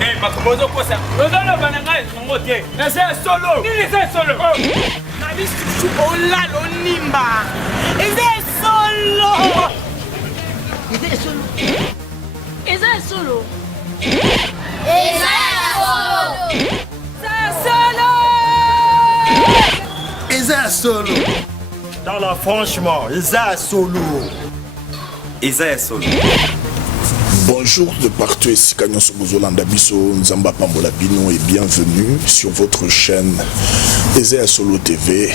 Eh, makomozo kosa. Ozalo bananga ngote. Na c'est solo. Nini c'est solo? Na bisu olalo nimba. C'est solo. C'est solo. C'est solo. C'est solo. Dans la franchement, Isa solo. Isa solo. Bonjour de partout, ici Kanyon Sobozolanda Biso, Nzamba Pambola Bino et bienvenue sur votre chaîne Isaiah Solo TV.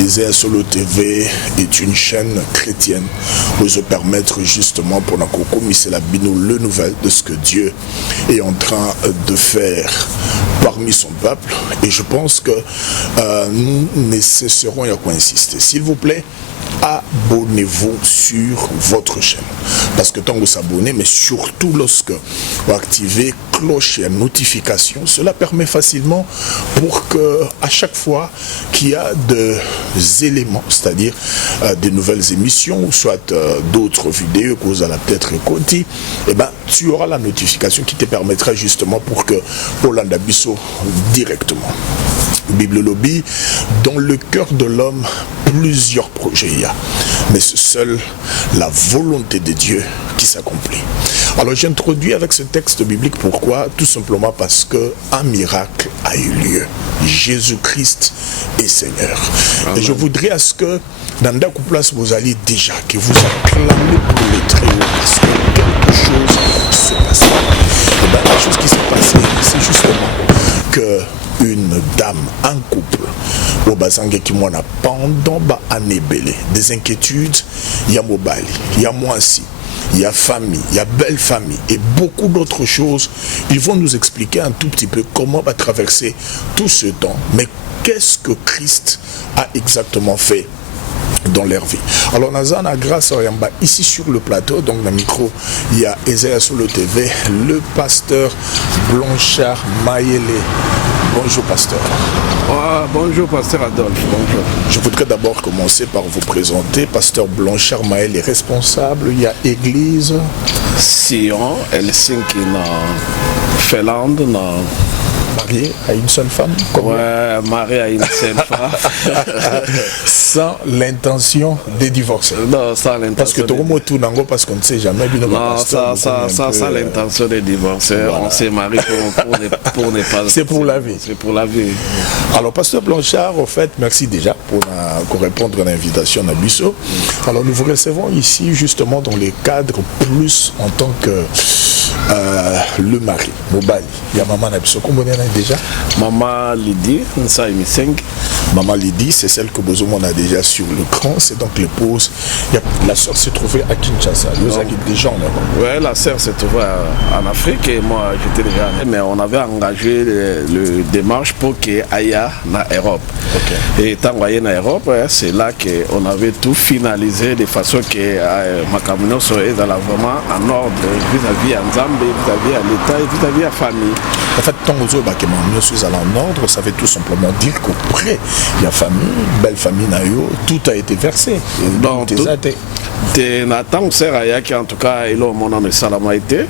Isaiah Solo TV est une chaîne chrétienne pour se permettre justement pour Nakoko Misela Bino le nouvel de ce que Dieu est en train de faire parmi son peuple. Et je pense que nous ne cesserons à quoi insister. S'il vous plaît, abonnez-vous sur votre chaîne. Parce que tant que vous s'abonnez, mais surtout lorsque vous activez cloche et notification, cela permet facilement pour que à chaque fois qu'il y a des éléments, c'est-à-dire des nouvelles émissions ou soit d'autres vidéos que vous allez peut-être écouter, eh ben, tu auras la notification qui te permettra justement pour que Olanda Biso directement. Bible Lobby, dans le cœur de l'homme, plusieurs projets il y a. Mais c'est seule la volonté de Dieu qui s'accomplit. Alors j'introduis avec ce texte biblique, pourquoi? Tout simplement parce qu'un miracle a eu lieu. Jésus-Christ est Seigneur. Amen. Et je voudrais à ce que, dans la place, vous allez déjà, que vous acclamez pour le très haut, parce que quelque chose se passe. Et bien, la chose qui s'est passée, c'est justement que une dame, un couple, au Bazangue qui m'en a pendant année belé, des inquiétudes, il y a Mobali, il y a Moissi, il y a famille, il y a belle famille et beaucoup d'autres choses. Ils vont nous expliquer un tout petit peu comment va traverser tout ce temps, mais qu'est-ce que Christ a exactement fait dans leur vie. Alors Nazana grâce à Yamba ici sur le plateau, donc dans le micro il y a Isaiah Solo TV, le pasteur Blanchard Mayele. Bonjour pasteur. Bonjour pasteur Adolphe. Bonjour. Je voudrais d'abord commencer par vous présenter. Pasteur Blanchard Mayele est responsable. Il y a église Sion, Helsinki, Finlande, marié à une seule femme. Ouais, marié à une seule femme. Sans l'intention de divorcer. Non, sans l'intention. Parce que tout nango parce qu'on ne sait jamais. Non, sans l'intention de divorcer. Voilà. On s'est marié pour ne pas. C'est pour la vie. C'est pour la vie. Alors, pasteur Blanchard, au fait, merci déjà pour répondre à l'invitation à Bisso. Alors, nous vous recevons ici justement dans les cadres plus en tant que le mari, Mobali. Il y a maman Nabiso. Comment on est déjà? Maman Lydie, Maman Lydie, c'est celle que Bozomo a déjà sur l'écran. C'est donc l'épouse. La soeur s'est trouvée à Kinshasa. Vous avez des gens là-bas. Oui, la soeur s'est trouvée en Afrique et moi j'étais déjà. Mais on avait engagé le démarche pour qu'elle aille en Europe. Okay. Et étant envoyé en Europe, c'est là qu'on avait tout finalisé de façon que ma communauté soit vraiment en ordre vis-à-vis à Nzambe, vis-à-vis à l'État et vis-à-vis à la famille. En fait, tant que je suis en ordre, ça veut tout simplement dire qu'auprès, il y a famille, belle famille, tout a été versé. Donc, Nathan Serayaki, en tout cas, il a mon salama été.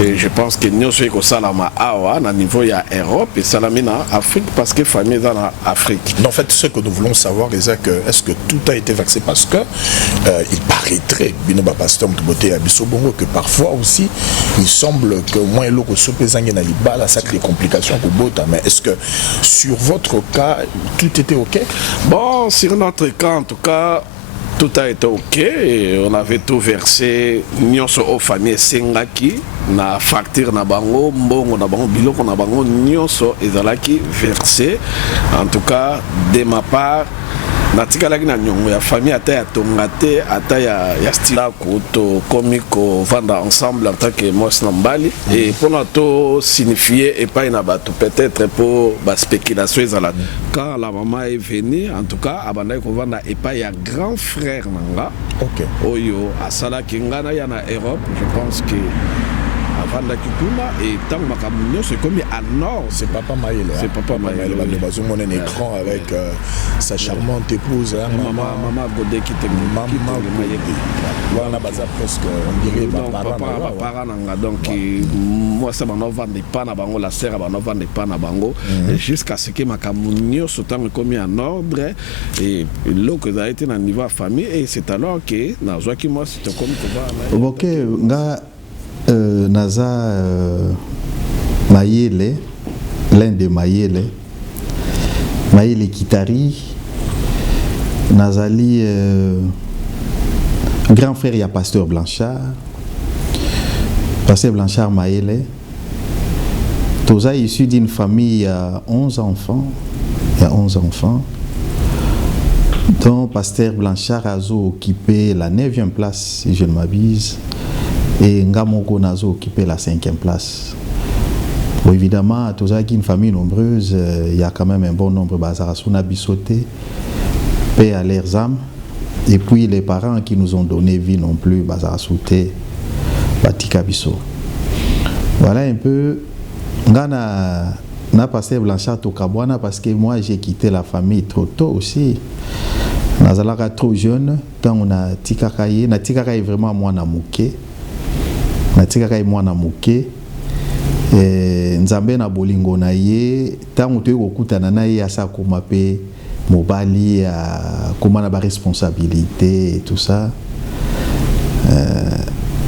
Et je pense que nous sommes salama awa, à niveau il y a Europe et salamina Afrique parce que famille est dans l'Afrique. En fait, ce que nous voulons savoir, est-ce que tout a été versé? Parce que il paraîtrait, Binoba Pasteur Mtubote Abisobongo, que parfois aussi, il semble que moins l'eau sopezangue na libala, ça crée des complications pour Bota. Mais est-ce que sur votre cas, tout était OK? Bon, sur notre cas, en tout cas, tout a été OK et on avait tout versé. Nous sommes aux familles Sengaki, na facture na bango, mbongo na bango, biloko na bango, nous sommes versé. En tout cas, de ma part, natikalaki na nyongo ya famille ata ya tongate ata ya stila ko komi ko vanda ensemble en tant que mos na mbali et pour to signifier et pas na bato peut-être pour ba spéculation ezala quand la maman est venue en tout cas abanda ko vanda et pas ya grand frère nanga. OK. Oyo asala ki ngana ya na Europe, je pense que navandaki kuna et tant makambo nyonso ekomi à nord. C'est Papa Maïle. C'est Papa Maïle. On a un écran avec sa charmante épouse, Maman Godé qui était Maman Godé. Voilà, presque, on dirait papa nanga. Donc, moi, ça m'a vendu pas na bango, la sœur m'a vendu pas na bango, jusqu'à ce que makambo nyonso tant commis en ordre et l'eau que ça a été dans le niveau de famille et c'est alors que na joie qui moi c'était comme ça. Ok, nga naza Mayele, l'un de Mayele Kitari, nazali grand frère ya Pasteur Blanchard. Pasteur Blanchard Mayele. Toza issu d'une famille à 11 enfants. Il y a 11 enfants. Donc Pasteur Blanchard a occupé la 9e place, si je ne m'abuse. Et Ngamoko a occupé la 5e place. Bon, évidemment, Toza qui est une famille nombreuse, il y a quand même un bon nombre de Bazarasuna Bissoté, paix à leurs âmes. Et puis les parents qui nous ont donné vie non plus, Bazarasouté, Batika Bisso. Voilà un peu. Na passé Blanchard Tokabwana parce que moi j'ai quitté la famille trop tôt aussi. Nazalaka trop jeune, tant on a tikakaye, na tikakaye vraiment moi na muke. Na tikakaye moi na muke. Nzambe na bolingo na ye, tant on te kokutana na ye asa komape mobali a comment na ba responsabilité et tout ça.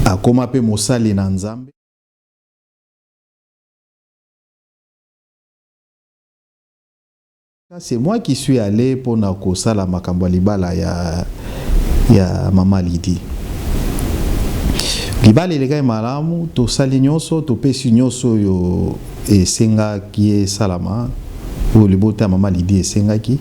A komape mosali na Nzambe. C'est moi qui suis allé pour Nakosa la makambo libala ya Mama Lidi. Libala les malamu to sali nyonso to pesi nyonso yo esenga qui est salama pour le bota Mama Lidi esenga ki.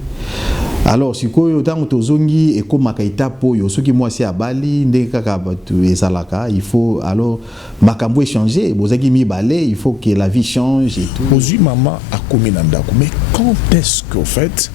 Alors sikoyo tango tozongi ekomaka itapo yo soki mwasi abali ndenge kaka batu ezalaka il faut alors makambo échanger bozaki mibale il faut que la vie change et tout. Ozi maman a commis ndako mais quand est-ce qu'au fait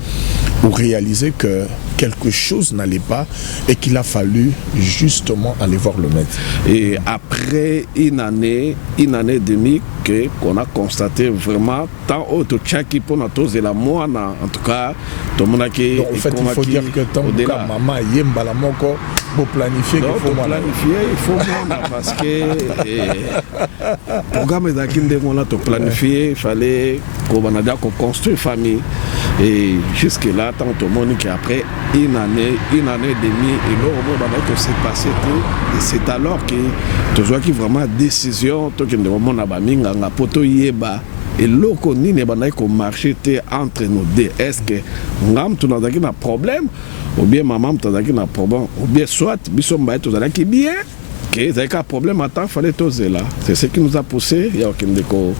vous réalisez que quelque chose n'allait pas et qu'il a fallu justement aller voir le médecin? Et après une année et demie qu'on a constaté vraiment tant autre tchaki pour notre la moine en tout cas tout le monde qui en fait il faut dire que tant que maman yemba la moko pour planifier il faut moi parce que programme d'akinde on a tout planifié il fallait qu'on construise famille et jusque là tant tout le monde qui après une année et demie et là au moment où s'est passé tout et c'est alors que tu vois qui vraiment décision tout que le monde a baminga nga poto yeba et loko ni ne bana ko marché entre nous deux est-ce que ngam tu n'as pas problème ou bien maman tu n'as pas problème ou bien soit biso mbaye tu as qui bien que ça a un problème attends fallait toser là c'est ce qui nous a poussé il y a aucun déco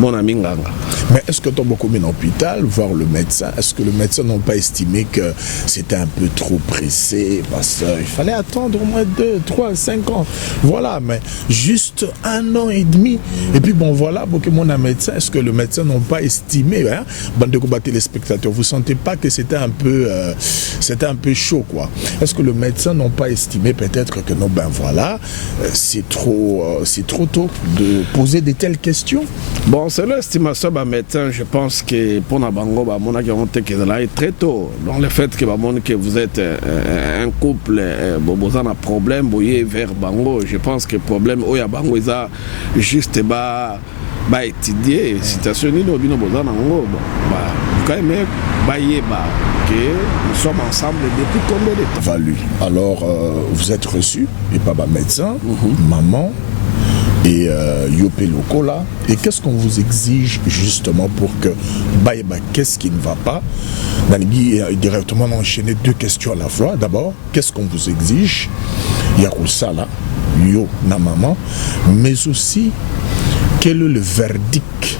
mon ami Nganga. Mais est-ce que tu as beaucoup mis en hôpital, voir le médecin? Est-ce que le médecin n'a pas estimé que c'était un peu trop pressé parce qu'il fallait attendre au moins 2, 3, 5 ans? Voilà, mais juste 1 an et demi. Et puis bon, voilà, pour que mon médecin, est-ce que le médecin n'a pas estimé, hein? Bande de combattre les spectateurs, vous ne sentez pas que c'était un peu chaud, quoi? Est-ce que le médecin n'a pas estimé peut-être que non, ben voilà, c'est trop tôt de poser de telles questions? Bon, c'est l'estimation du médecin, je pense que pour Nabango, mon agent est très tôt. Donc le fait que vous êtes un couple, vous avez un problème, vous êtes vers Bango, je pense que le problème, il y a Bango, il a juste étudié, situation ni nous quand même, que nous sommes ensemble depuis combien de temps? Valu. Alors, vous êtes reçu, et papa médecin, maman, et Yopé Lokola. Et qu'est-ce qu'on vous exige justement pour que qu'est-ce qui ne va pas? Naligi directement enchaîner 2 questions à la fois. D'abord, qu'est-ce qu'on vous exige? Yakousala, Yo, na maman, mais aussi quel est le verdict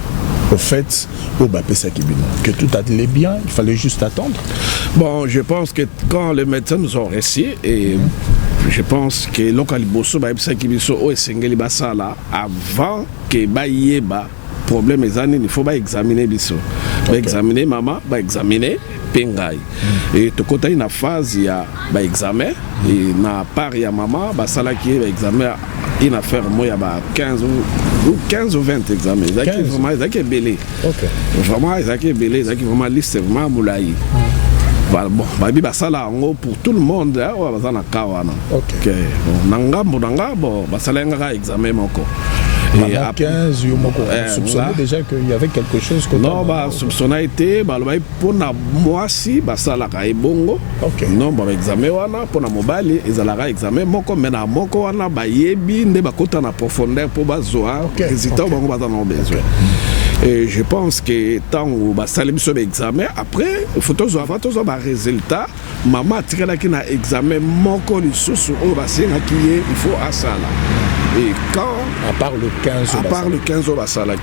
au fait que tout allait bien, il fallait juste attendre? Bon, je pense que quand les médecins nous ont réussi et je pense que l'ocaliboso avant que Bayeba problème il faut examiner biso. Examiner maman, examiner pengai. Et tout côté une phase il y a examen et na part ya maman sala qui examen une affaire moi il y a 15 ou 20 examens zaki vraiment zaki belé vraiment zaki belé zaki vraiment liste vraiment moulaï bon babi basala ngo pour tout le monde wa bazana kawana OK bon ngambo bon basala ngaka examen moko. Et à 15, on soupçonnait déjà qu'il y avait quelque chose. Non, soupçonné été, pour moi si, ça l'a bongo. Non, examen wana pour na mobile, ils allaient examen moko mais na moko wana ba yebi nde ba kota na profondeur pour bazoa résultat bango bazana besoin. Et je pense que tant où ba salim sur examen après photos avant tous ba résultat maman tirela ki na examen moko li soso o ba senga ki il faut asala. Et quand à part le 15 au Basala.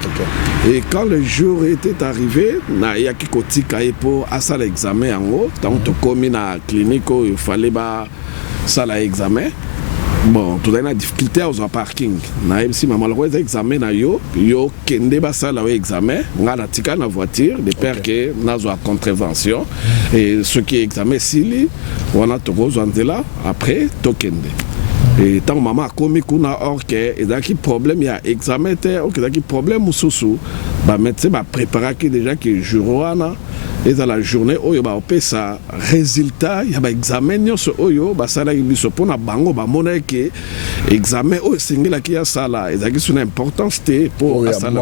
Et quand le jour était arrivé, na yaki kotika pour asa l'examen en haut, tant que commis na clinique il fallait ba ça l'examen. Bon, tout a une difficulté au parking. Na si malheureusement examen na yo kende ba ça l'examen, ngala tika na voiture de peur que na zo contravention et ce qui est examen sili on a to là après to kende. Et tant maman a commis kuna orque et daki problème il y a examen ok daki problème mususu ba médecin ba préparer qui déjà que jourwana et dans la journée oyo ba opé ça résultat il y a ba examen nyonso oyo ba sala biso pona bango ba mona que examen o singela ki ya sala et daki son importance té pour asala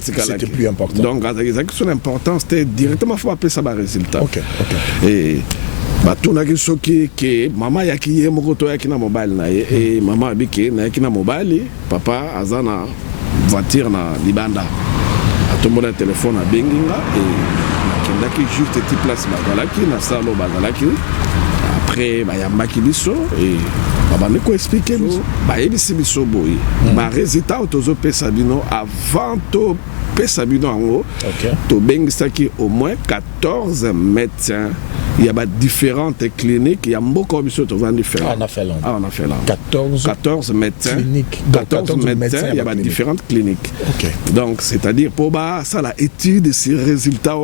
c'était plus important donc daki son importance té directement faut appeler ça ba résultat et batunaki soki ke mama yaki ye moko to yaki na mobile na ye et mama abiki na yaki na mobile papa azana voiture na libanda atombona téléphone abenginga et nakendaki juste petit place bazalaki na salo bazalaki après bayambaki biso et babandi ko expliquer biso bayebisi biso boye ba résultat tozopesa bino avant to pesa bino yango tobengisaki au moins 14 médecins. Il y a différentes cliniques, il y a beaucoup de choses différentes. On a fait là. 14 médecins. Cliniques. 14 médecins, il y a différentes cliniques. Donc, c'est-à-dire, pour ça, l'étude de ces résultats,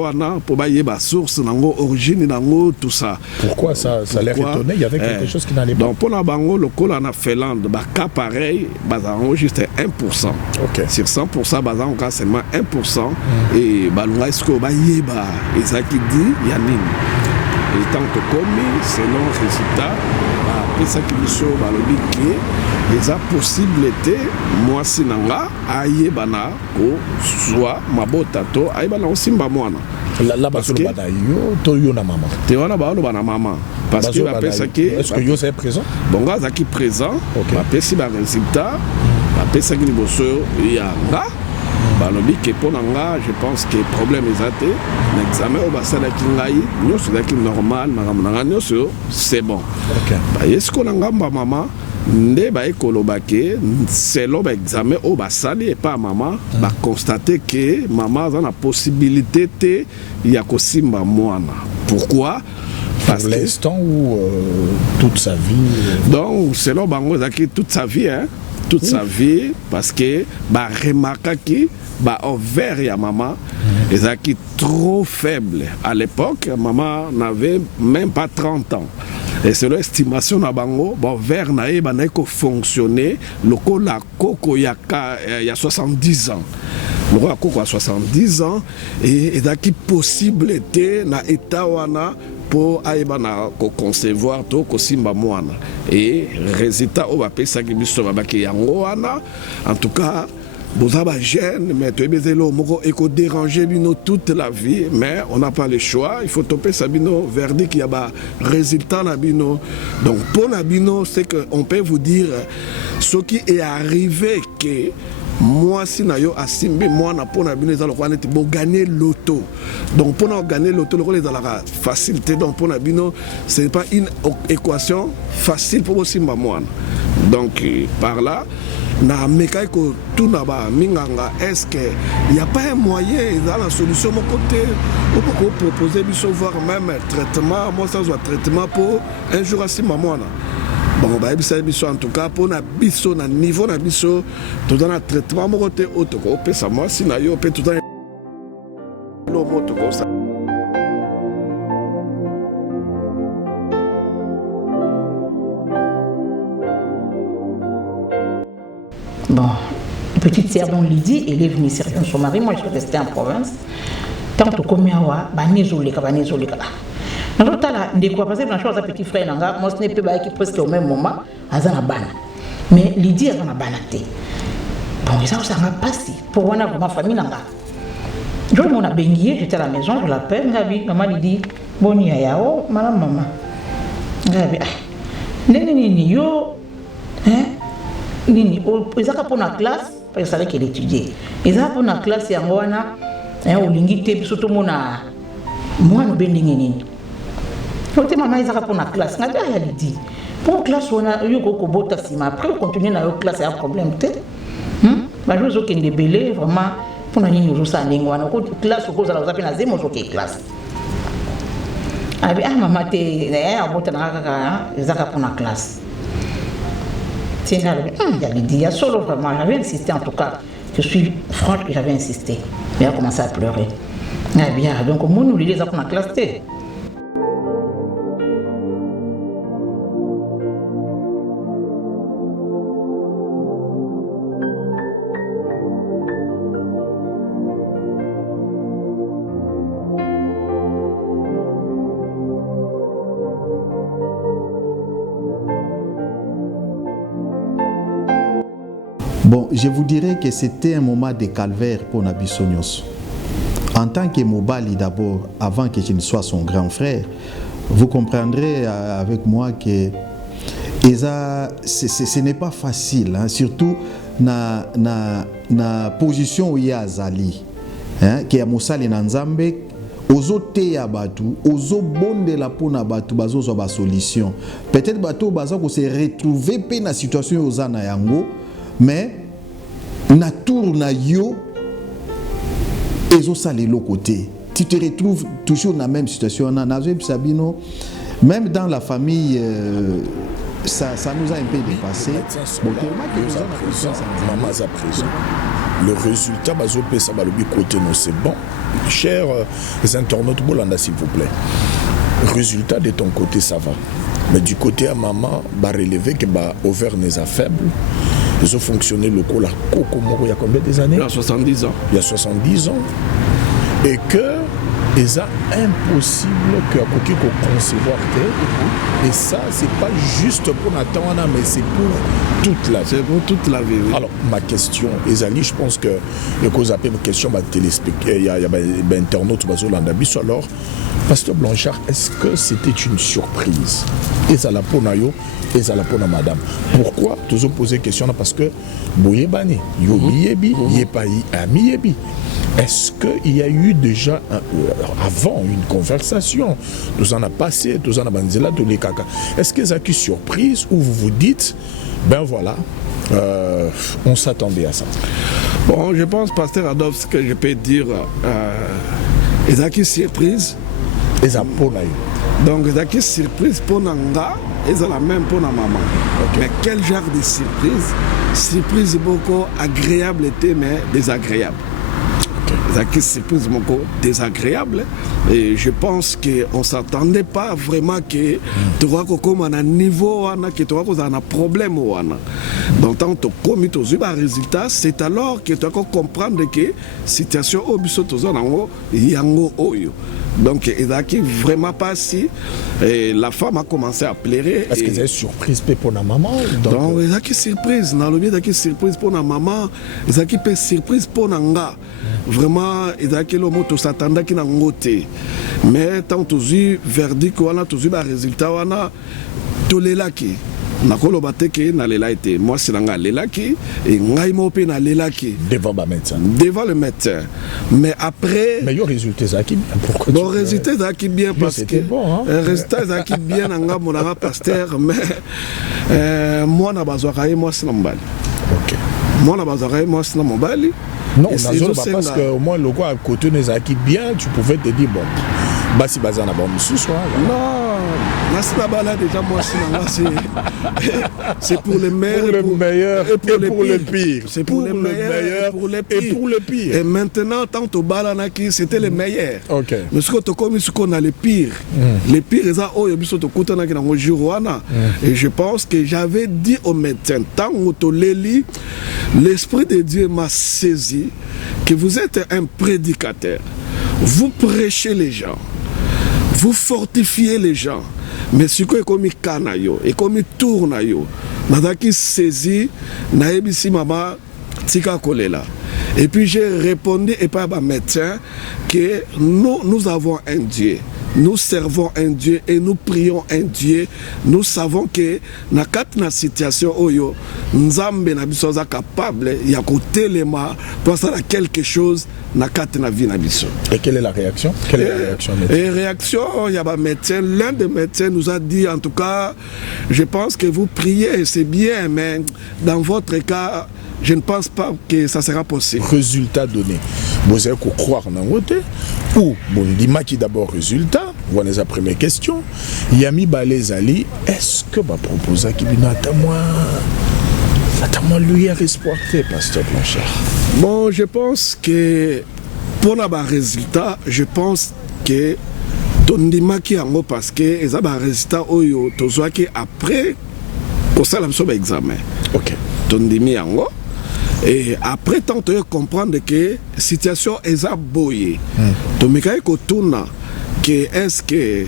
pour y avoir source, origine, tout ça. Pourquoi ça a l'air étonné? Il y avait quelque chose qui n'allait pas. Donc, pour la bango, le col en a fait là, cas pareil, juste 1%. Sur 100%, on a seulement 1%. Et balunga est-ce que et ça qui dit, il y a et tant que commis, selon le résultat, après ça qui nous sauve, les a possibilité, moi si nanga, aïe bana, ko soit ma botato, aïe bana aussi mbamoana. Là parce que to yo na maman. Te wana ba bana maman. Parce que après ça qui est-ce que yo c'est présent? Bon gars qui présent, après si ba résultat, après ça qui nous sauve, il y a là. Balobi que pour nanga je pense que problème est l'examen au basala kingai nous c'est normal nanga nous c'est bon est-ce qu'on a maman nde ba ekoloba ke selon l'examen au basali et pas maman ba constater que maman a la possibilité te ya kosimba mwana pourquoi pour l'instant ou toute sa vie donc selon bango zaki toute sa vie toute sa vie parce que bah remarquer que bah ovaire ya maman est trop faible à l'époque maman n'avait même pas 30 ans et selon l'estimation na bango bah ovaire na ba na ko fonctionner loko la koko ya 70 ans le roi koko a 70 ans et est possibilité na état wana pour aïbana ko concevoir to ko simba mwana et résultat au bapé ça qui biso babaki yango wana en tout cas vous avez gêne mais tu es bezelo moko et ko déranger bino toute la vie mais on n'a pas le choix il faut toper sabino verdict il y a ba résultat na bino donc pour na bino c'est que on peut vous dire ce qui est arrivé que moi si na yo asimbi moi na pona bino za lokwana ti bo gagner l'auto donc pour gagner l'auto le les la facilité donc pour na bino c'est pas une équation facile pour simba moi donc par là na mekai ko tout na ba minganga est-ce que il y a pas un moyen dans la solution mon côté ou pour proposer biso voir même traitement moi ça soit traitement pour un jour asimba moi bon bah biso en tout cas pour na biso na niveau na biso tout dans un traitement mo côté auto ko pesa moi si na yo peut tout dans le moto comme ça Bon, petite sœur dont Lydie, elle est venue servir son mari. Moi, je suis restée en province. Tant que comme moi, banizoleka. Alors, dès qu'on passe dans chose à petit frère, moi, ce n'est pas qui presque au même moment, Azana Bana. Mais Lydie, elle a banaté. Bon, ça m'a passé. Pour moi, ma famille, je m'en ai baigné, j'étais à la maison, je l'appelle, maman lui dit, bon, il y a maman. Nini, yo, hein, nini, ils ont pour la classe, parce que savait qu'elle étudiait. Ils ont pour la classe, et en wana, hein, au lingite, surtout mon moi, nous bendingeni. Quand maman, ils ont pour la classe, n'a pas dit. Pour la classe, on a eu beaucoup de bota si, mais après, on continue dans la classe, il y a un problème, peut-être. Bah, je veux qu'il y ait des bélés, vraiment, pour nous jouer ça, on a une classe, on a une classe. Ah maman, tu es pour la classe. Tiens, il y a solo vraiment, j'avais insisté en tout cas. Je suis franche que j'avais insisté. Mais elle a commencé à pleurer. Ah bien, donc, moi, nous les pour la classe. Bon, je vous dirais que c'était un moment de calvaire pour Nabiso Nyonso. En tant que Mobali d'abord, avant que je ne sois son grand frère, vous comprendrez avec moi que ce n'est pas facile, hein, surtout na position où il y a Azali, hein, qui est Moussali Nanzambe, ozo teya batu, ozo bonde la pona batu, bazo so ba solution. Peut-être batu bazo ko se retrouver pe na situation ozana yango. Mais na tour na yo ezo sali l'autre côté. Tu te retrouves toujours dans la même situation. Sabino, même dans la famille, ça nous a un peu dépassé. Le résultat, c'est bon. Chers internautes, s'il vous plaît. Résultat de ton côté, ça va. Mais du côté à maman, relever que Auvergne est faible. Ils ont fonctionné le coup là. Il y a combien des années? Il y a 70 ans. Il y a 70 ans. Et que c'est impossible que quelqu'un concevoir que. Et ça, c'est pas juste pour Nathan, mais c'est pour toute la vie. C'est pour toute la vie. Oui. Alors, ma question, Ezali, je pense que le cause appelle ma question, il y a un internaute, alors, Pasteur Blanchard, est-ce que c'était une surprise? Ezala pour Nayo, Ezala pour madame. Pourquoi? Tous ont posé la question parce que Bouyebani, Yobiyebi, Yepaï, Amiyebi. Est-ce qu'il y a eu déjà avant une conversation? Nous en a passé, nous en a banzela, tous les caca. Est-ce que c'est une surprise ou vous vous dites, ben voilà, on s'attendait à ça? Bon, je pense, Pasteur Adolphe, ce que je peux dire, il y a une surprise. Donc, il y a une surprise pour Nanga, et c'est la même pour la maman. Okay. Mais quel genre de surprise? Surprise beaucoup agréable, mais désagréable. C'est une surprise beaucoup désagréable et je pense qu'on ne s'attendait pas vraiment que tu vois comme un niveau que tu vois un problème. Donc tant que tu commis un résultat, c'est alors que tu vas comprendre que la situation est donc il n'a vraiment pas si et la femme a commencé à pleurer. Est-ce que c'est une surprise pour la maman? Donc il y a une surprise. Dans le milieu, il y a une surprise pour la maman, il y a une surprise pour Nanga. Vraiment, il y a une moto s'attendait qui n'a ngoté. Mais tant que tu as verdict, tu as résultat, tu l'es là qui. Moi, c'est un lelaki et ngaimope na lelaki devant le médecin. Devant le médecin. Mais après. Mais le résultat c'est qui bien? Pourquoi? Bon, résultat c'est qui bien parce que bon, hein? Résultat c'est qui bien nga mon pasteur mais moi na bazwaka moi c'est mbali. OK. Moi na bazwaka moi c'est mbali. Non, parce que au moins le quoi à côté des acquis bien, tu pouvais te dire bon. Basi bazana bon ce soir. Non. Nasi Nabala, déjà, moi, c'est pour les meilleurs et pour les pires. C'est pour les meilleurs et pour les pires. Et maintenant, tant au Balanaki, c'était les meilleurs. Ok. Mais ce qu'on a les pires. Les pires, ils ont et je pense que j'avais dit au médecin, tant Leli, l'Esprit de Dieu m'a saisi que vous êtes un prédicateur. Vous prêchez les gens. Vous fortifiez les gens. Mais ce qui est comme Kanayo, et comme Tournayo, Nadaki saisi, Naebisi Mama, Tika Kolela. Et puis j'ai répondu, et pas à médecin, que nous avons un Dieu. Nous servons un Dieu et nous prions un Dieu. Nous savons que dans la situation oyo, Nzambe na biso za capable ya kotelema pour ça quelque chose na na vie na biso. Et quelle est la réaction? Quelle est la réaction médecin? Et réaction, il y a un médecin, l'un des médecins nous a dit en tout cas, je pense que vous priez, c'est bien, mais dans votre cas, je ne pense pas que ça sera possible. Résultat donné. Vous avez croire dans votre ou bon, dis-moi qui d'abord résultat. Voilà la première question. Yami Balezali, est-ce que ma proposal qui vient à moi lui a respecté, pasteur Blanchard? Bon, je pense que pour le résultat, je pense que Tondima qui a mot parce que les résultats oyo tozoa que après pour ça la examen. OK. Tondimi yango. Et après tant de comprendre que la situation est aboyée. Tomika kotuna que est-ce que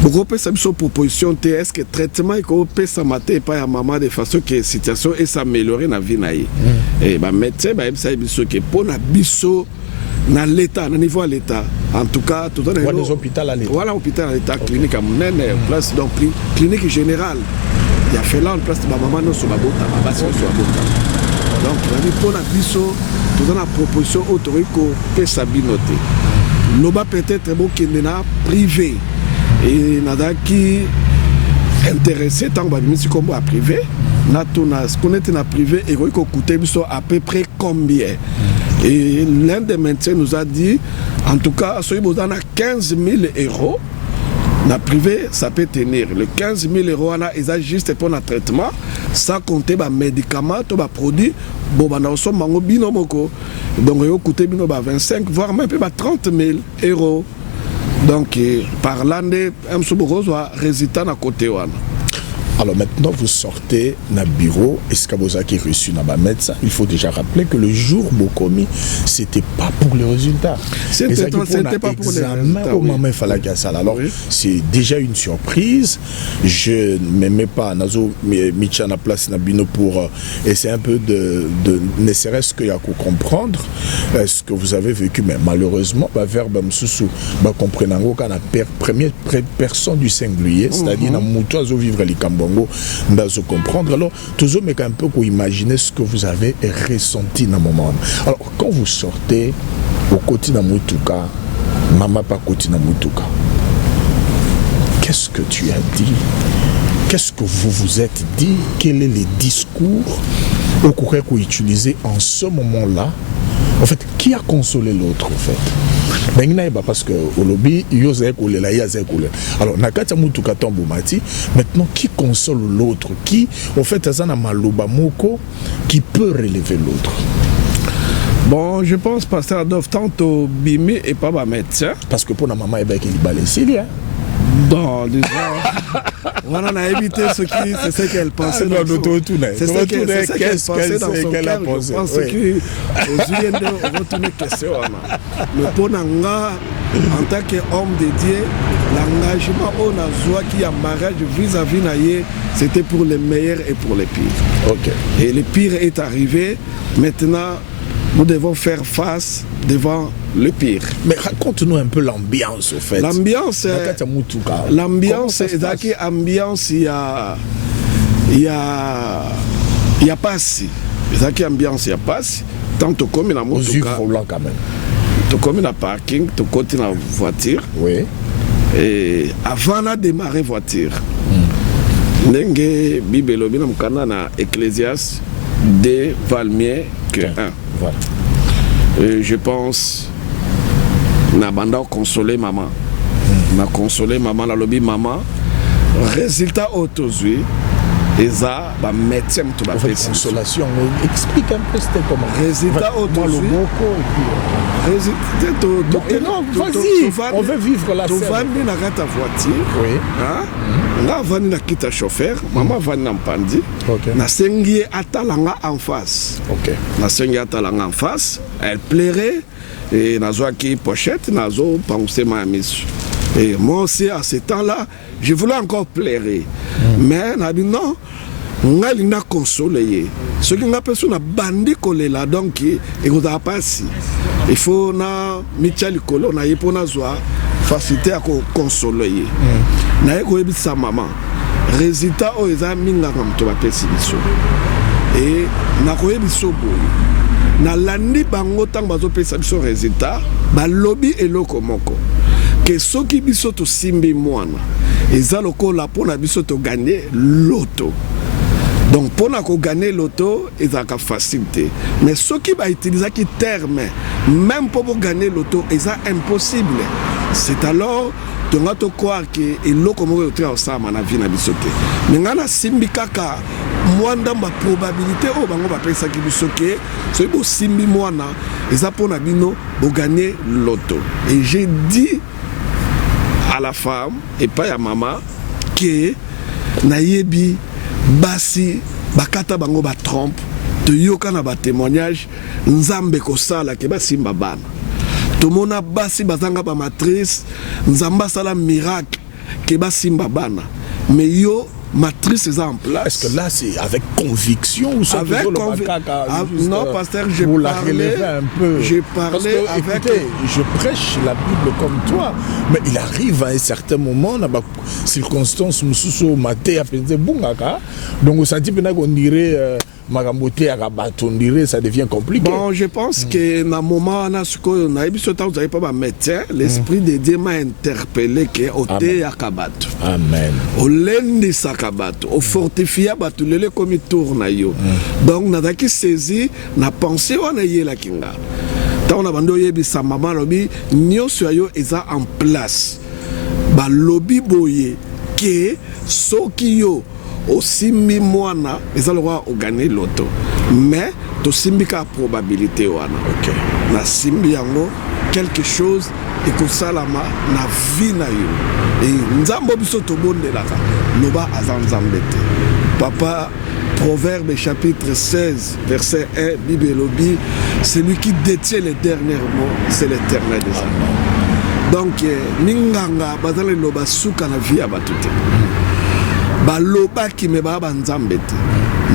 beaucoup de cette proposition est-ce que le traitement peut s'amater par la maman de façon que la situation est s'améliorer dans la vie naïe. Et bah médecin bah ça biso que pour na biso na l'état, na niveau à l'état. En tout cas, tout dans les hôpitaux à l'état. Voilà hôpital à l'état, clinique à Mounène, place donc clinique générale. Il y a fait là en place de ma maman non sur la bota, ma base sur la bota. Donc, pour la biso, tout dans la proposition autorico peut s'abinoter. L'oba peut-être beau qu'il n'est pas privé. Et nada qui intéressé tant que nous comme à privé, ce qu'on est en privé et qu'on coûte à peu près combien. Et l'un des médecins nous a dit, en tout cas, si vous avez 15 000 €, na privé, ça peut tenir. Le 15 000 €, ils ont juste pour le traitement, sans compter les médicaments, les produits. Bon, on a aussi un binomoko. Donc, il coûte 25, voire même 30 000 €. Donc, par l'année, un résultat à côté. Alors maintenant, vous sortez dans le bureau, est-ce que vous avez reçu dans le médecin? Il faut déjà rappeler que le jour Bokomi, ce n'était pas pour les résultats. C'était pas pour les résultats. Au moment il fallait qu'il y ait ça. Alors, c'est déjà une surprise. Je ne me mets pas Nazo Micha na place Nabino pour essayer un peu de ne serait-ce qu'il y a qu'à comprendre ce que vous avez vécu. Mais malheureusement, vers Bamsousou, comprenons qu'on a première personne du singulier, c'est-à-dire dans Moutou Azo vivre les Cambon. Se comprendre. Alors, toujours mais un peu pour imaginer ce que vous avez ressenti dans le moment. Alors, quand vous sortez au côté de Moutouka, maman pas côté de Moutouka, qu'est-ce que tu as dit? Qu'est-ce que vous vous êtes dit? Quel est le discours au courant que vous utilisez en ce moment-là? En fait, qui a consolé l'autre, en fait? Parce que au lobby, alors nakata mutuka tombo mati. Maintenant, qui console l'autre? Qui, en fait, azana maloba moko, qui peut relever l'autre? Bon, je pense pasteur Adolphe tantôt bimé et pas ma médecin. Parce que pour la maman, il y a des balais. Bon, déjà, on a évité ce qu'elle pensait. C'est ce qu'elle pensait dans son cœur. Je pense que retourner question. Le Ponanga, en tant qu'homme de Dieu, l'engagement on a joie qui a mariage vis-à-vis naïe, c'était pour les meilleurs et pour les pires. Ok. Et le pire est arrivé. Maintenant, nous devons faire face devant le pire. Mais raconte-nous un peu l'ambiance, au fait. L'ambiance, il y a pas si. Ambiance, il y a pas si. Tant que comme la motuka. Quand même. Comme la parking, tu continues la voiture. Oui. Et avant de démarrer voiture. Nenge Bible bina mukana na Ecclésiaste 2 Valmier que 1. Voilà. Je pense na banda consoler maman. Na consoler maman la lobby maman résultat autozui eza ba médecin to ba consolation. Explique un peu c'était comment. Résultat autozui. Non, vas-y, on veut vivre la scène. Tu vas venir dans ta voiture. Oui. Nga vani na kita chauffeur, maman vani na mpandi. Na sengi atalanga en face. OK. Na sengi atalanga en face, elle plairait et nazo qui pochette, nazo penser ma mission. Et moi aussi à ce temps-là, je voulais encore plairer. Mais na dit non. Ngali na consoler. Ce qui n'a pas su na bandi kolela donc et vous a pas si. Il faut na Michel Kolo na yepona zwa facilité à consoler. Na ko ebisa maman. Résultat o eza minga comme to ba pesi biso. Et na ko ebiso boy. Na landi bango tang bazo pesa biso résultat, ba lobby eloko moko. Que soki biso to simbi mwana. Eza lokola pona biso to gagner loto. Donc pour gagner l'auto, il y a une facilité. Mais ceux qui vont utiliser qui terme, même pour gagner l'auto, c'est impossible. C'est alors tu vas te croire que l'eau comme on est ensemble na vie na bisoté. Mais ngana simbi kaka mwanda ma probabilité au bango ba pesa ki bisoké, c'est beau simbi mwana, eza pour na bino pour gagner l'auto. Et j'ai dit à la femme et pas à maman que na yebi basi bakata bango ba trompe te yoka na ba témoignage nzambe ko sala ke basimba bana to mona basi bazanga ba matrice nzamba sala miracle ke basimba bana mais yo matrice est en place. Est-ce que là c'est avec conviction ou ça avec non pasteur j'ai parlé un peu. J'ai parlé que, avec écoutez, je prêche la Bible comme toi mais il arrive à un certain moment dans ma circonstance mususu maté à penser bungaka donc ça dit qu'on dirait Magamoté à on dirait ça devient compliqué. Bon, je pense que dans le moment où vous n'avez pas médecin, l'esprit de Dieu m'a interpellé que au thé à Kabato. Amen. Au lundi à Kabato, au fortifié à Bato, le comme il tourne. Donc, on a saisi, on a pensé, on a eu la kinga. Tant on a bandé sa maman lobby, nous soyons en place. Ba lobby boye que Sokio au simbi mwana les allons gagner l'auto mais to simbi ka probabilité wana OK na simbi yango quelque chose et que salama na vie na yo et nzambo biso to bondelaka loba azanzambete papa Proverbe chapitre 16 verset 1 Bible lobi celui qui détient les derniers mots c'est l'Éternel des armées. Donc ninganga bazale loba suka na vie abatute baloba qui me ba banzambete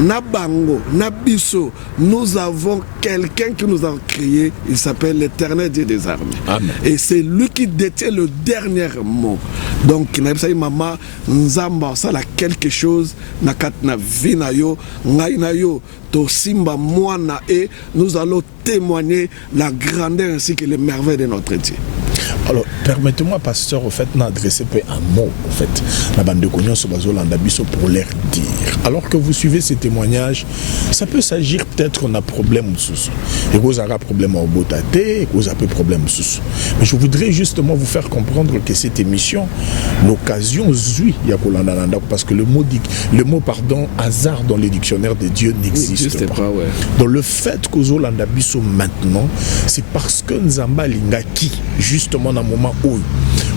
na bango na biso nous avons quelqu'un qui nous a créé, il s'appelle l'Éternel Dieu des armées. Amen. Et c'est lui qui détient le dernier mot. Donc na bisa mama nzamba ça la quelque chose na katna vina yo ngai na yo to simba mwana et nous allons témoigner la grandeur ainsi que les merveilles de notre Dieu. Alors, permettez-moi, pasteur, au fait, d'adresser un mot, en fait, la bande de Cognon sur Bazolanda Bisso pour leur dire. Alors que vous suivez ces témoignages, ça peut s'agir peut-être d'un problème sous. Et vous avez un problème au botate, et vous avez un problème sous. Mais je voudrais justement vous faire comprendre que cette émission, l'occasion, zui, Yakolandananda, parce que le mot hasard dans le dictionnaire de Dieu n'existe pas. Ouais. Donc le fait que Zolanda Bisso maintenant, c'est parce que Nzamba Lingaki, justement, dans un moment où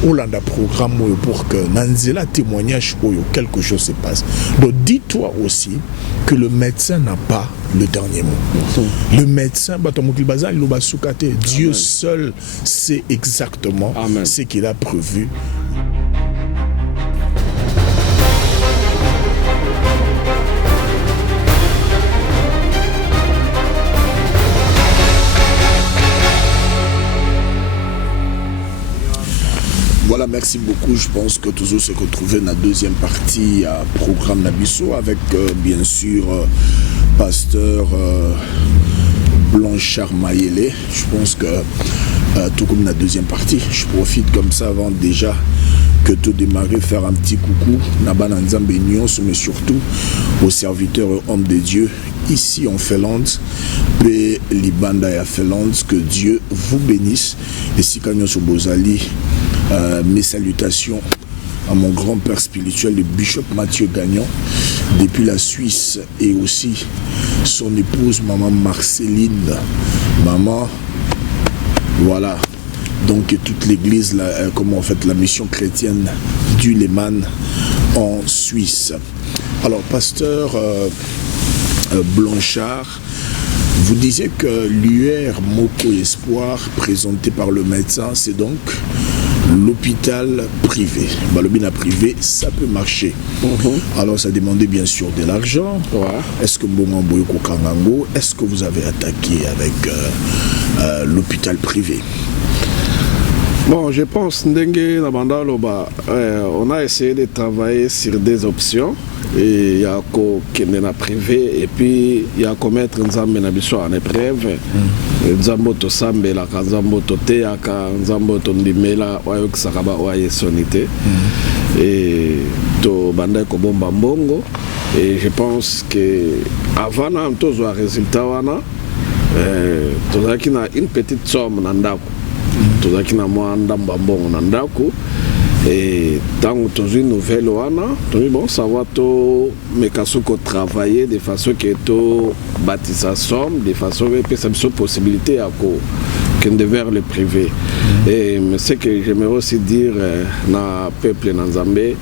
Hollanda programme pour que Nanzela témoignage où quelque chose se passe. Donc dis-toi aussi que le médecin n'a pas le dernier mot. Le médecin, Dieu seul sait exactement ce qu'il a prévu. Voilà, merci beaucoup. Je pense que toujours se retrouver dans la deuxième partie à programme Nabisso avec bien sûr pasteur Blanchard Mayele. Je pense que tout comme la deuxième partie, je profite comme ça avant déjà que tout démarrer, faire un petit coucou Naba Nzambe Nyons, mais surtout aux serviteurs et hommes de Dieu ici en Finlande, et Libanda et à Finlande, que Dieu vous bénisse. Et si Kagnon Bozali, mes salutations à mon grand-père spirituel, le bishop Mathieu Gagnon, depuis la Suisse, et aussi son épouse, maman Marceline, maman, voilà, donc toute l'église, la mission chrétienne du Léman en Suisse. Alors, pasteur Blanchard, vous disiez que l'UR Moko Espoir, présenté par le médecin, c'est donc l'hôpital privé. Le bien privé, ça peut marcher. Alors, ça demandait bien sûr de l'argent. Est-ce que est-ce que vous avez attaqué avec l'hôpital privé? Bon, je pense on a essayé de travailler sur des options. Et il y a un privé et puis il y a commettre Nzambe na biso en épreuve. Nzambo to sambela kanzambo to teaka nzambo to ndimela wayo kisakaba waye sonité. Et to banda ko bomba mbongo et je pense que avant na tozo résultat wana tozaki na une petite somme na ndako. Tozaki na mwa ndamba mbongo na ndako. Et tant que tu as une nouvelle, bon, ça va te travailler de façon que tu bâtisses la somme, de façon que ça me possibilité à vers le privé. Et ce que j'aimerais aussi dire dans le peuple Nzambé,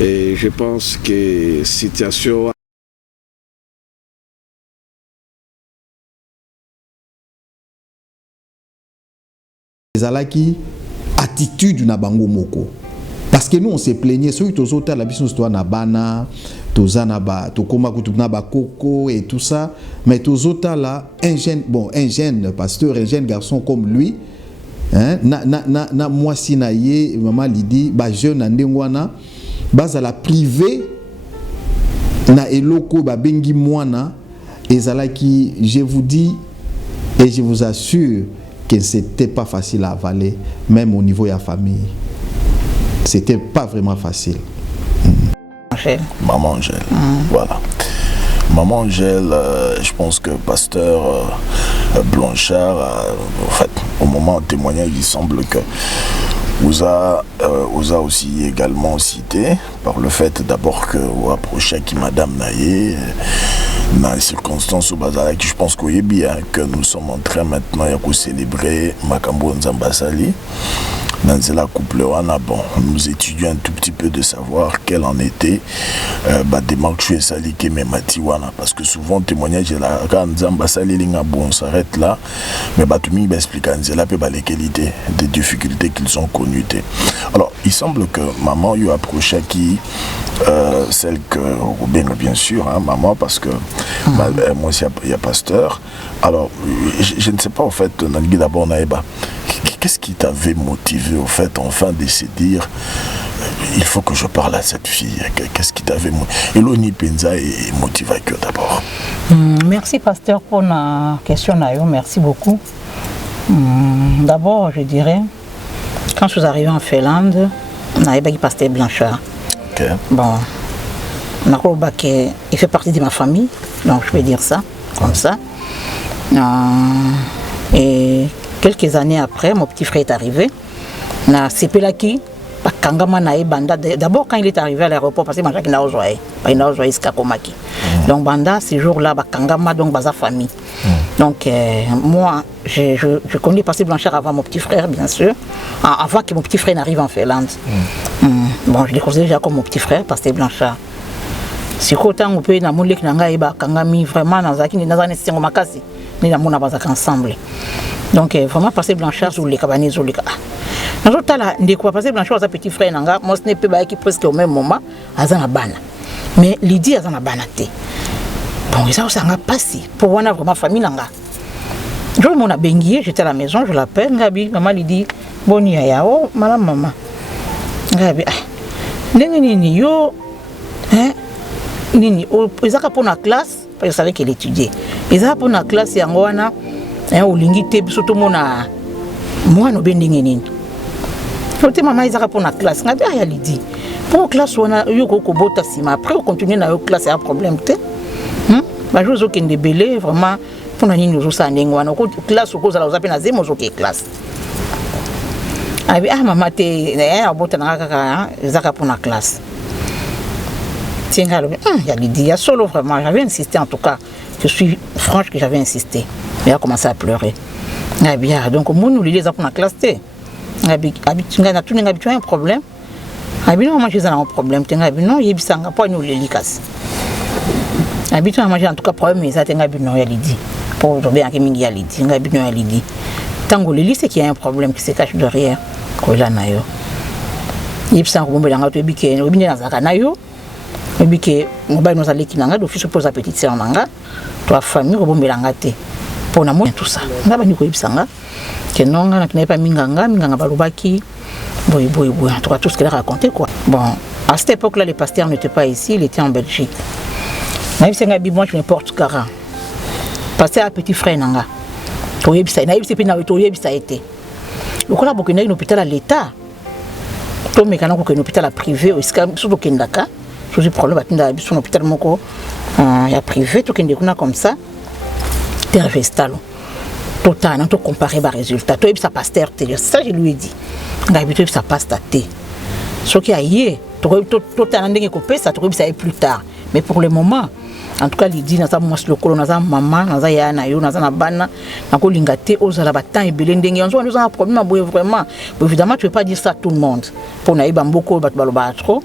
et je pense que la situation ezalaki attitude na bango moko. Parce que nous on s'est plaigné sur tous autres la biso histoire na bana tozana tokoma kutuna ba koko et tout ça, mais tous autres là un jeune pasteur, un jeune garçon comme lui, hein, na moi sinaye maman Lydie ba jeune ndengwana bazala privé na eloko ba bengi mwana ezalaki, je vous dis et je vous assure que c'était pas facile à avaler même au niveau de la famille. C'était pas vraiment facile. Maman Angèle, voilà. Maman Angèle, je pense que pasteur Blanchard, en fait, au moment du témoignage, il semble que vous a aussi également cité par le fait d'abord que vous approchez qui Madame Naye dans les circonstances au bazar, je pense qu'il est bien que nous sommes en train maintenant de célébrer Makambo Nzambasali. Dans la couple, bon, nous étudions un tout petit peu de savoir quelle en était des marques chez Sali qui me matiwana parce que souvent témoignage là quand Nzambasali linga bon s'arrête là mais batumi va expliquer Nzela peu les qualités des difficultés qu'ils ont connues. Alors il semble que maman lui approchait qui celle que bien sûr hein, maman parce que moi aussi il y a pasteur. Alors je ne sais pas en fait d'abord Naïba qu'est-ce qui t'avait motivé au fait enfin de se dire il faut que je parle à cette fille? Qu'est-ce qui t'avait motivé? Eloni Penza est motivé que d'abord. Merci pasteur pour la question Nayo, merci beaucoup. D'abord je dirais quand je suis arrivé en Finlande, Naïba qui pasteur Blanchard. Okay. Bon, il fait partie de ma famille, donc je peux dire ça comme ça. Et quelques années après, mon petit frère est arrivé. D'abord, quand il est arrivé à l'aéroport, parce que il n'a pas joué Skakomaki. Donc, Banda, ces jours-là, Kangama, donc, Baza famille. Donc, moi, je connais Pasteur Blanchard avant mon petit frère, bien sûr, avant que mon petit frère n'arrive en Finlande. Bon, je le considère déjà comme mon petit frère, Pasteur Blanchard. Si autant on peut na molek na ngai ba kangami vraiment na zaki na zane singo makasi ni na mona bazaka ensemble. Donc vraiment Pasteur Blanchard sur les cabanes sur les cas. Na tala ndeko Pasteur Blanchard sa petit frère nanga moi ce n'est pas qui presque au même moment azana bana. Mais Lydie azana bana te. Bon ça ça nga passé pour wana vraiment famille nanga. Je mon a bengi, j'étais à la maison, je l'appelle Gabi, maman Lydie boni ya oh maman. Gabi nini yo hein nini ezaka pour la classe parce que je savais qu'elle étudiait ezaka pour la classe yango wana olingi te biso to mona mwana bendingi nini fote maman ezaka pour la classe ngabi ya Lydie pour classe wana yo ko bota sima après on continue na yo classe ya problème te ba jozo kende belé vraiment pour na nini zo sa ndenge wana ko classe ko za la za pe na zemo zo ke classe Ah maman te abota na kaka ezaka pour la classe. Tiens il y a Lydie, il y a solo vraiment, j'avais insisté en tout cas. Je suis franche que j'avais insisté. Mais elle a commencé à pleurer. Donc au moins nous les pour la classe te. Habitué na tout n'habitué un problème. Habitué moi j'ai un problème, non, yebisanga pas nous les likas. Habitué moi j'ai en tout cas problème mais ça tenga bino ya Lydie. Pour bien que mingi ya Lydie, ngabino ya Lydie. Tango le lycée qui a un problème qui se cache derrière. Kola na yo. Yebisanga bombelanga to bike, obine na zaka na yo. Bike mobile nous allait kinanga d'office pour sa petite sœur nanga. Toi famille bombelanga te. Pour na moi tout ça. Ngaba ni ko yebisanga. Que non na n'avait pas minganga balobaki. Boy, en tout cas tout ce qu'elle a raconté quoi. Bon, à cette époque-là les pasteurs n'étaient pas ici, il était en Belgique. Naïf c'est ngabi moi je n'importe cara. Pasteur à petit frère nanga. Toyebisa, naïf c'est pina toyebisa été. Le kola bokena un hôpital à l'état. To mekana ko un hôpital privé au surtout kendaka. Je suis problème batinda biso hôpital moko ya privé to kende kuna comme ça. Tervestalo. Total, on comparer les résultats. Toi, ça passe terre. Ça, je lui ai dit. D'habitude, ça passe ta thé. Ce qui a hier, total, ça plus tard. Mais pour le moment, en tout cas, il dit, naza moi le colo, naza maman, naza ya na yo, naza na bana, na ko lingate, ozala batan et belendenge. On a un problème, vraiment. Évidemment, tu ne peux pas dire ça à tout le monde. Pour naï bamboko, bat baloba trop.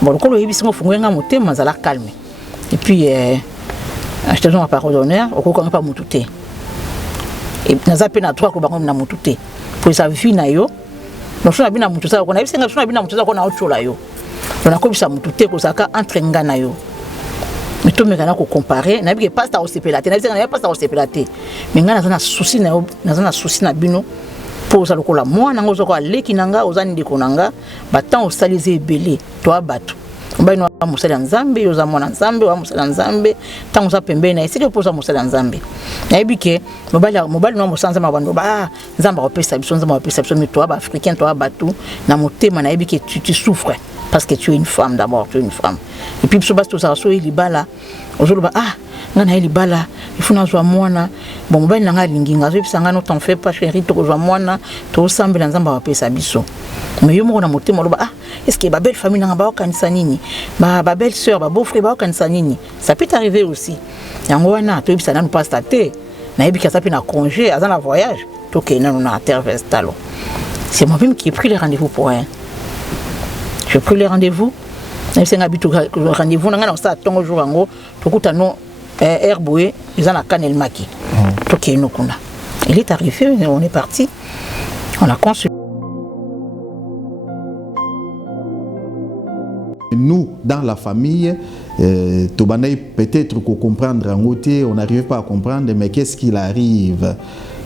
Bon, le colo, il dit, faut nga moté, mais la calme. Et puis, je te donne ma parole d'honneur, au colo, pas moutouté. Et naza pe na 3 ko bango na mututé pour sa vie na yo no sona bina mutu sa ko na bisenga sona bina mutu sa ko na ochola yo na ko bisa mututé ko saka entre nga na yo mais to meka na ko comparer na bi ke pasta o sepelate na bisenga na pasta o sepelate mais nga na souci na yo na souci na bino pour ça lokola moi na ngozo ko aleki nanga ozani ndiko nanga batan o salize ebele to abatu mbaino wa musala nzambe yo za mwana nzambe wa musala nzambe tangu za pembeni na isike poza musala nzambe na ebike mobali no musanza mabando ba nzamba opesa biso nzamba opesa biso mito ba africain to abatu na motema na ebike tu souffres parce que tu es une femme d'abord, tu es une femme et puis biso basto ça so libala ozoloba ngana libala ifuna zwa mwana bon mobali nanga linginga zo bisanga no t'en fais pas chérie to zwa mwana to sambela nzamba opesa biso mais yo moko na motema loba est-ce que ba belle famille nanga ba kanisa nini ba belle sœur ba beau frère ba kanisa nini ça peut arriver aussi yango wana to bisana no pas staté na ebika ça peut na congé azana voyage to ke na na terre vestalo c'est moi-même qui ai pris les rendez-vous pour rien je pris les rendez-vous na bisenga bitu rendez-vous nanga na sa tongo jour ngo to kutano Herboué ils en a Canel Maki to ke no kuna il est arrivé on est parti on a consulté. Nous, dans la famille, peut-être qu'on comprendre en côté, on n'arrive pas à comprendre, mais qu'est-ce qu'il arrive?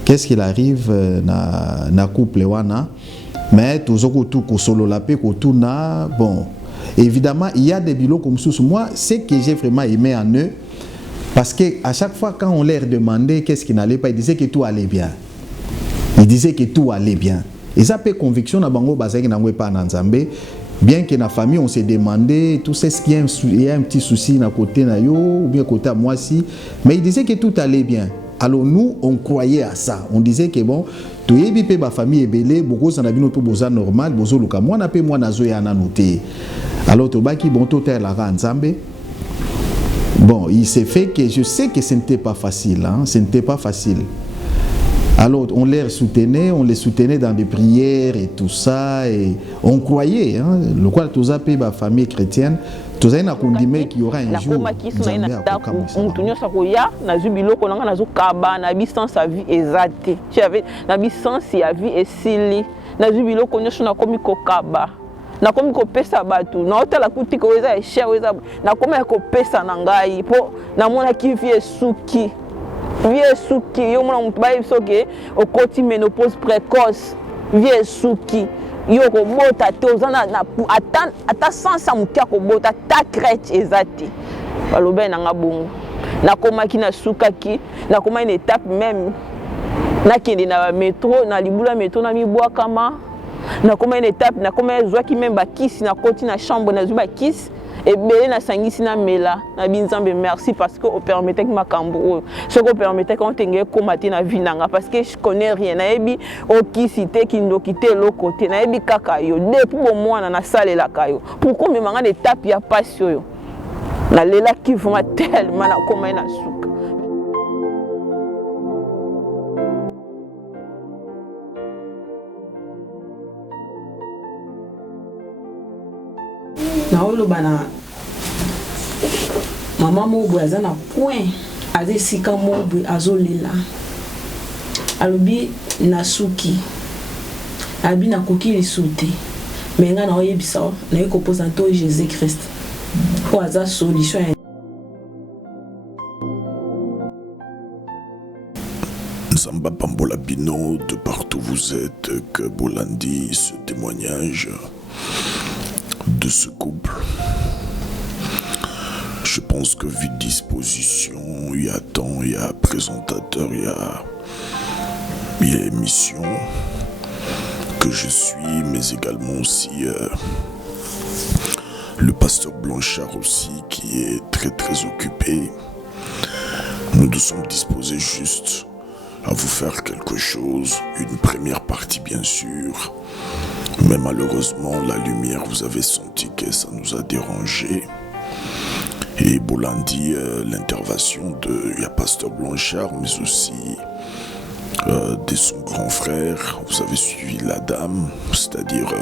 Qu'est-ce qu'il arrive na couple wana? Mais toujours tout solo la paix, tout na bon. Évidemment, il y a des bilots comme ça. Moi, ce que j'ai vraiment aimé en eux, parce que à chaque fois quand on leur demandait qu'est-ce qui n'allait pas, ils disaient que tout allait bien. Ils disaient que tout allait bien. Et ça fait conviction na bango bazaki na ngwe pa na Nzambe. Bien que la famille, on s'est demandé, tout ce qu'il y a un petit souci à côté na yo, ou bien côté à moi si, mais il disait que tout allait bien. Alors nous, on croyait à ça. On disait que bon, tout est bien, ma famille est belle, beaucoup s'en a bien autour boza normal, bozo luka moi na pe moi na zo ya na noté. Alors to baki bon tout est la Nzambe. Bon, il s'est fait que je sais que ce n'était pas facile, hein, ce n'était pas facile. Alors on les soutenait dans des prières et tout ça, et on croyait, hein, le quoi tous appelés ma famille chrétienne, tous a condamné qu'il y aura un jour. Na komi ko pesa batu na hotela kutiko weza esha weza na komi ko pesa na ngai po na mona ki vie suki yo mona mutba isoke okoti ménopause précoce vie suki yo ko bota te ozana na ata sansa mukia ko bota ta crèche ezati balobe na ngabongo na komaki na sukaki na koma une étape même na kende na métro na libula métro na mibwa kama na comme une étape na comme zwa qui même ba kiss na koti na chambre na zuba kiss ebele na sangisi na mela na binzambe merci parce que au permettait que makambo ce qu'on permettait qu'on tenge komati na vinanga parce que je connais rien na ebi okisité kindokité l'autre côté na ebi kaka yo depuis bon mwana na salle la kayo pourquoi me manga de tape ya passion yo na lela qui vraiment tellement na koma na suka na oloba na mama mobo aza na point aza esika mobo azolela alobi na suki abi nakoki lisu te me nga na oyebisa naye koposa nto Jésus Christ po aza solution ya Nzamba Pambola Bino, de partout vous êtes, que Bolandi, ce témoignage de ce couple. Je pense que vu disposition, il y a temps, il y a présentateur, il y a émission que je suis, mais également aussi le pasteur Blanchard aussi qui est très très occupé. Nous nous sommes disposés juste à vous faire quelque chose, une première partie bien sûr, mais malheureusement la lumière, vous avez senti que ça nous a dérangé. Et Bolandi, l'intervention de pasteur Blanchard, mais aussi de son grand frère, vous avez suivi la dame, c'est-à-dire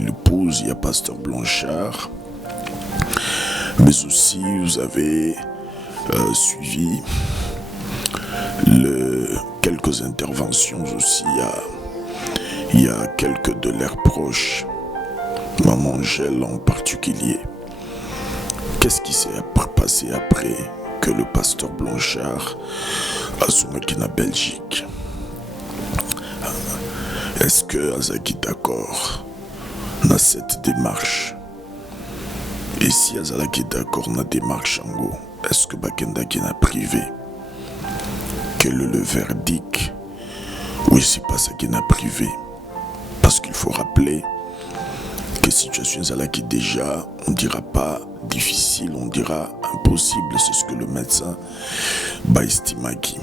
l'épouse, il y a pasteur Blanchard, mais aussi vous avez suivi quelques interventions aussi, il y a quelques de leurs proches, Maman Angèle en particulier. Qu'est-ce qui s'est passé après que le pasteur Blanchard a sonné en Belgique? Est-ce que Azaki d'accord dans cette démarche? Et si Azaki d'accord dans la démarche Ango, est-ce que Bakendaki n'a privé? Quel est le verdict? Oui, c'est pas ça qui n'a privé. Parce qu'il faut rappeler que situation Zalaki déjà, on ne dira pas difficile, on dira impossible, c'est ce que le médecin Baistimaki.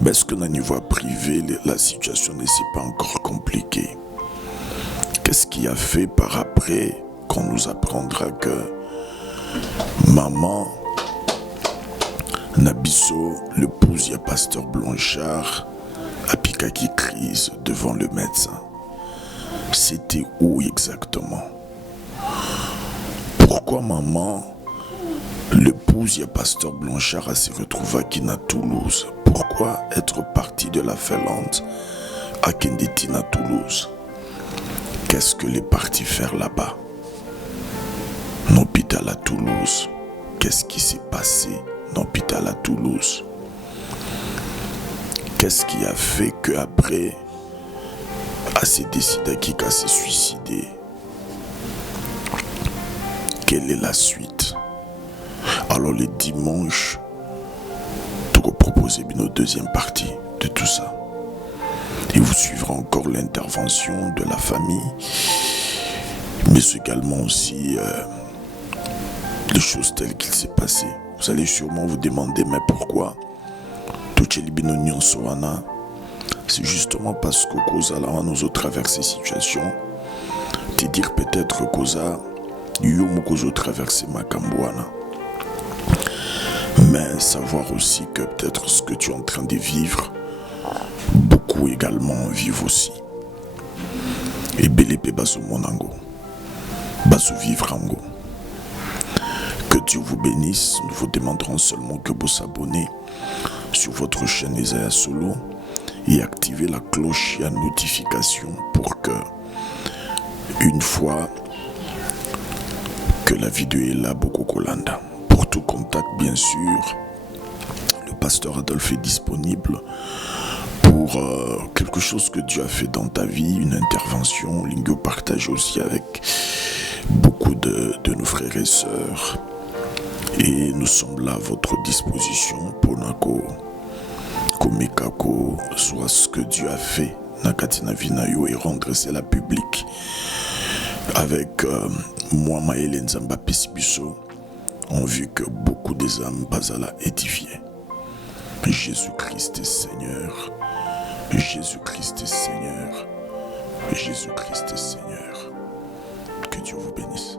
Mais est-ce que dans le niveau privé, la situation ne s'est pas encore compliquée? Qu'est-ce qui a fait par après qu'on nous apprendra que maman Nabiso, l'épouse du pasteur Blanchard, a piqué qui crise devant le médecin? C'était où exactement? Pourquoi maman, l'épouse du pasteur Blanchard, a se retrouvé à Toulouse? Pourquoi être parti de la Finlande à Kendetin à Toulouse? Qu'est-ce que les partis faire là-bas? L'hôpital à Toulouse. Qu'est-ce qui s'est passé dans l'hôpital à Toulouse? Qu'est-ce qui a fait qu'après, elle s'est décidé qu'elle s'est suicidée? Quelle est la suite? Alors le dimanche, tu vas proposer une deuxième partie de tout ça. Et vous suivrez encore l'intervention de la famille, mais également aussi les choses telles qu'il s'est passé. Vous allez sûrement vous demander, mais pourquoi c'est justement parce que Koza là nous a traversé situation. Te dire peut-être Koza Yomukozo traversé Makambouana. Mais savoir aussi que peut-être ce que tu es en train de vivre, beaucoup également vivent aussi. Et Belepe Baso Monango, Baso Vivre Ango. Que Dieu vous bénisse. Nous vous demanderons seulement que vous s'abonnez sur votre chaîne Isaiah Solo et activez la cloche et la notification pour que, une fois que la vidéo est là, beaucoup Kolanda. Pour tout contact, bien sûr, le pasteur Adolphe est disponible pour quelque chose que Dieu a fait dans ta vie, une intervention. Lingo partage aussi avec beaucoup de nos frères et sœurs. Et nous sommes là à votre disposition pour Nako, Komekako, soit ce que Dieu a fait, Nakatina Vinayo, et rendre cela public. avec moi, Maël Nzamba Pesibiso, ont vu que beaucoup des âmes Bazala édifiées. Jésus-Christ est Seigneur. Jésus-Christ est Seigneur. Jésus-Christ est Seigneur. Que Dieu vous bénisse.